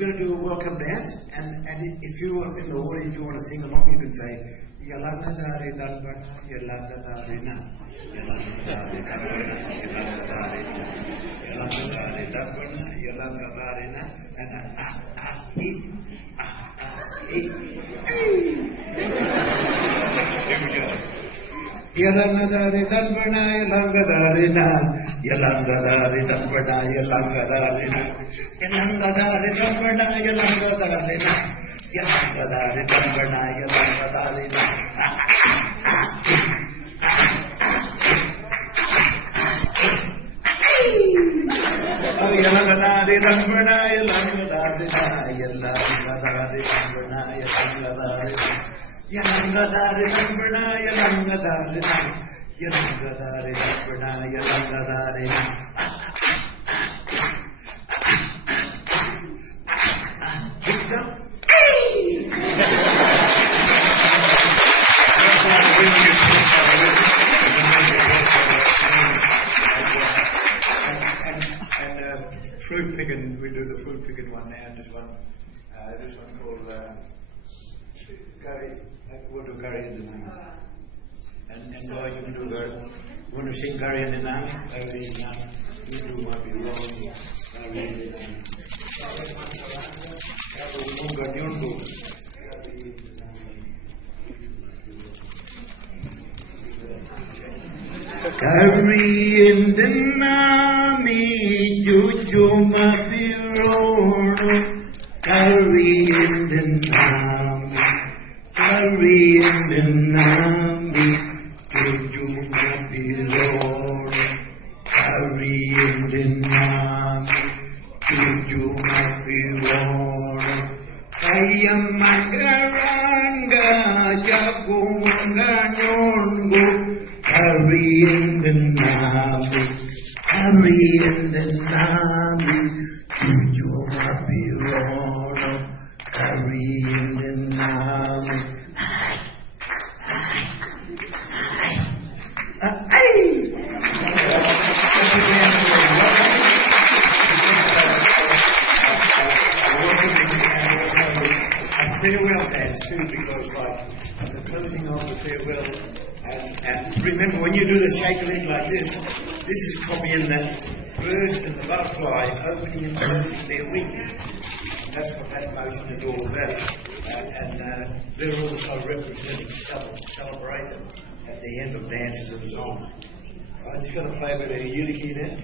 going to do a welcome dance, and if you are in the audience, you want to sing along, you can say Yalangadari Dalbana, Yalangadari Na, Yalangadari Dalbana, Yalangadari Na, Yalangadari Dalbana, Yalangadari Na, and then here we go. Yalangadari Dalbana, Yalangadari Na, Yalangadari Dalbana, Yalangadari Na, Yalangadari Dalbana, Yalangadari Na, Yalangadari Dalbana, Yalangadari Na. Oh, Yalangadari Dalbana, Yalangadari Na, Yalangadari Dalbana, Yalangadari Na. Yalangadari Dalbana, Yalangadari Na, Yalangadari Dalbana, Yalangadari Na. Fruit picking, we do the fruit picking one now. This one called curry. We'll do curry in the name. And guys, you can do curry. You want to sing curry in the name? Curry in the name. You do might be wrong. Curry in the name. Curry in the name, jujuma pirono. Curry in the name, curry in the name, jujuma pirono. Curry in the name, jujuma pirono. Ayamagaranga jagunga nyongo. Curry in the name, curry in the name, jujuma pirono. Curry in the name. Farewell dance too, because like at the closing of the farewell, and remember when you do the shake a leg like this is copying the birds and the butterfly opening and closing their wings. That's what that motion is all about. And they're also representing celebration at the end of dances and songs. I'm just going to play a bit of Uniki now.